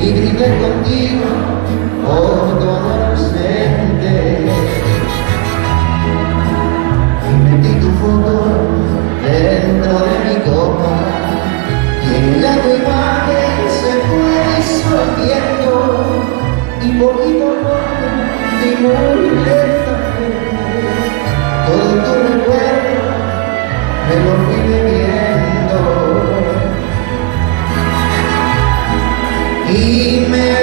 y driblé contigo por tu amor ausente. Y metí tu foto dentro de mi copa y en la tu imagen se fue disolviendo y poquito a poco y muy lentamente todo tu recuerdo me lo fui bebiendo y me